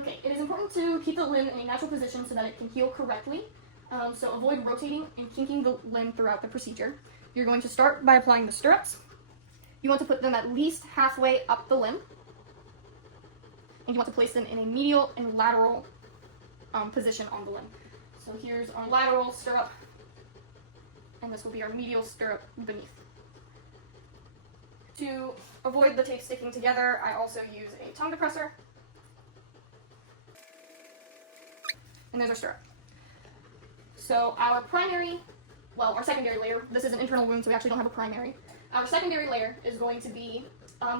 Okay, it is important to keep the limb in a natural position so that it can heal correctly. So avoid rotating and kinking the limb throughout the procedure. You're going to start by applying the stirrups. You want to put them at least halfway up the limb. And you want to place them in a medial and lateral position on the limb. So here's our lateral stirrup, and this will be our medial stirrup beneath. To avoid the tape sticking together, I also use a tongue depressor. And there's our stirrup. So our secondary layer, this is an internal wound, so we actually don't have a primary. Our secondary layer is going to be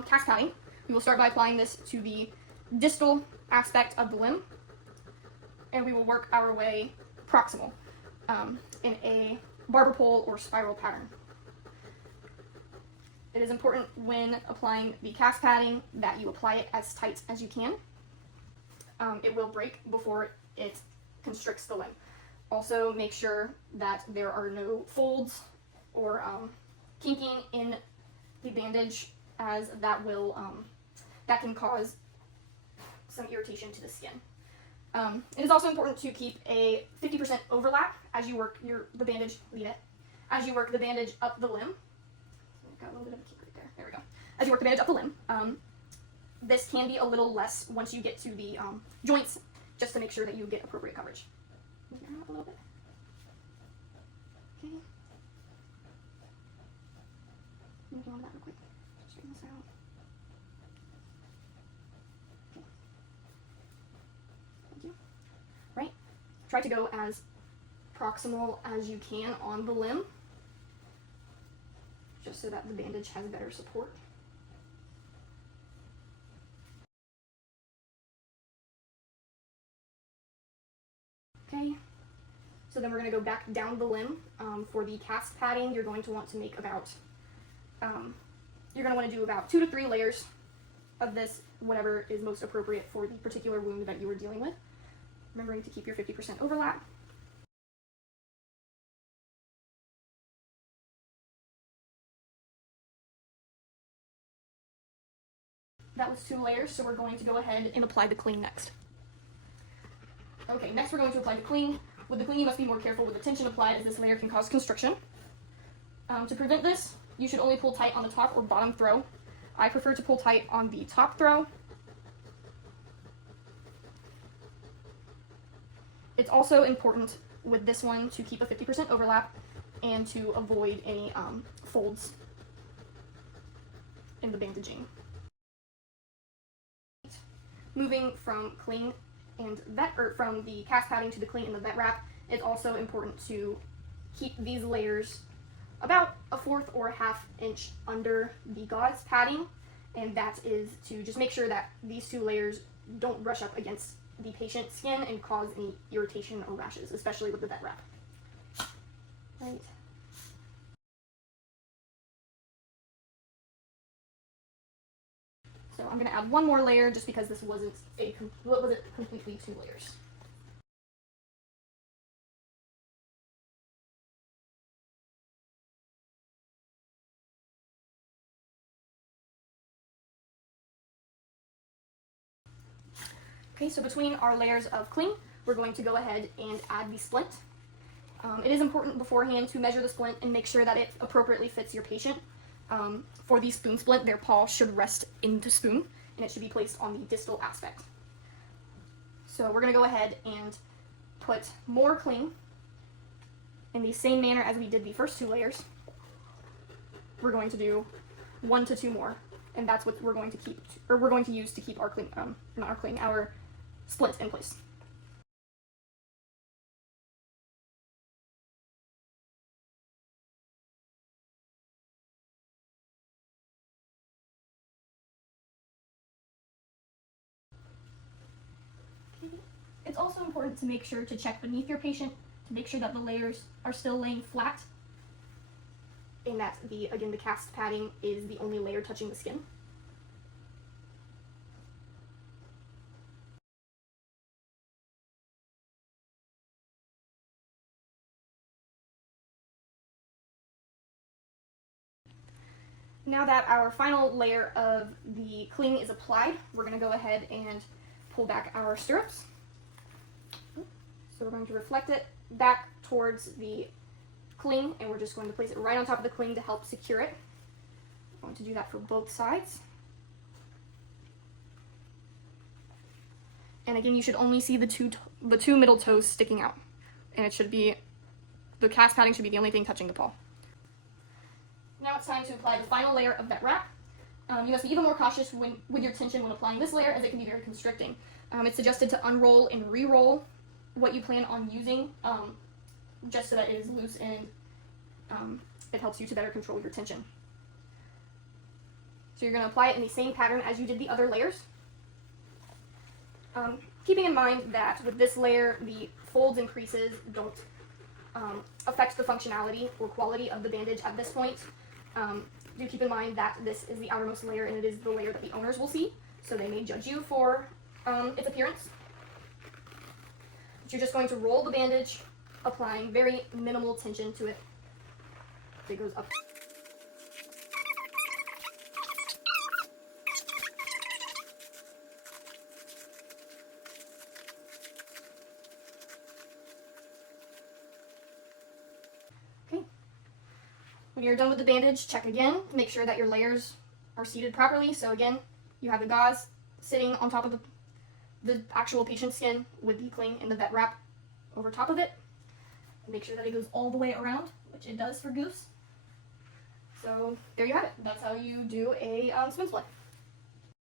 cast padding. We will start by applying this to the distal aspect of the limb, and we will work our way proximal in a barber pole or spiral pattern. It is important when applying the cast padding that you apply it as tight as you can. It will break before it constricts the limb. Also, make sure that there are no folds or kinking in the bandage, as that can cause some irritation to the skin. It is also important to keep a 50% overlap as you work the bandage. As you work the bandage up the limb. Got a little bit of a kink right there. There we go. As you work the bandage up the limb, this can be a little less once you get to the joints, just to make sure that you get appropriate coverage. Move your arm up a little bit. Okay. Moving on to that real quick. Straighten this out. Okay. Thank you. Right. Try to go as proximal as you can on the limb, just so that the bandage has better support. Okay, so then we're going to go back down the limb. For the cast padding, you're going to want to make about, you're going to want to do about 2 to 3 layers of this, whatever is most appropriate for the particular wound that you are dealing with. Remembering to keep your 50% overlap. That was 2 layers, so we're going to go ahead and apply the cling next. Okay, next we're going to apply the cling. With the cling, you must be more careful with the tension applied, as this layer can cause constriction. To prevent this, you should only pull tight on the top or bottom throw. I prefer to pull tight on the top throw. It's also important with this one to keep a 50% overlap and to avoid any folds in the bandaging. Moving from cling and vet, or from the cast padding to the cling and the vet wrap, it's also important to keep these layers about 1/4 or 1/2 inch under the gauze padding, and that is to just make sure that these 2 layers don't brush up against the patient's skin and cause any irritation or rashes, especially with the vet wrap. Right. So I'm going to add one more layer just because this wasn't completely 2 layers. Okay, so between our layers of cling, we're going to go ahead and add the splint. It is important beforehand to measure the splint and make sure that it appropriately fits your patient. For the spoon splint, their paw should rest in the spoon, and it should be placed on the distal aspect. So we're going to go ahead and put more cling in the same manner as we did the first 2 layers. We're going to do 1 to 2 more, and that's what we're going to use to keep our cling, our splint in place. It's also important to make sure to check beneath your patient to make sure that the layers are still laying flat, and that the cast padding is the only layer touching the skin. Now that our final layer of the cling is applied, we're going to go ahead and pull back our stirrups. So we're going to reflect it back towards the cling, and we're just going to place it right on top of the cling to help secure it. I'm going to do that for both sides. And again, you should only see the two middle toes sticking out. And it should be, the cast padding should be the only thing touching the paw. Now it's time to apply the final layer of vet wrap. You must be even more cautious with your tension when applying this layer, as it can be very constricting. It's suggested to unroll and re-roll what you plan on using, just so that it is loose and it helps you to better control your tension. So you're going to apply it in the same pattern as you did the other layers. Keeping in mind that with this layer, the folds and creases don't affect the functionality or quality of the bandage at this point. Do keep in mind that this is the outermost layer, and it is the layer that the owners will see, so they may judge you for its appearance. But you're just going to roll the bandage, applying very minimal tension to it. So it goes up. Okay. When you're done with the bandage, check again. Make sure that your layers are seated properly. So again, you have the gauze sitting on top of the actual patient skin with the cling and the vet wrap over top of it. Make sure that it goes all the way around, which it does for Goose. So there you have it. That's how you do a spin splay.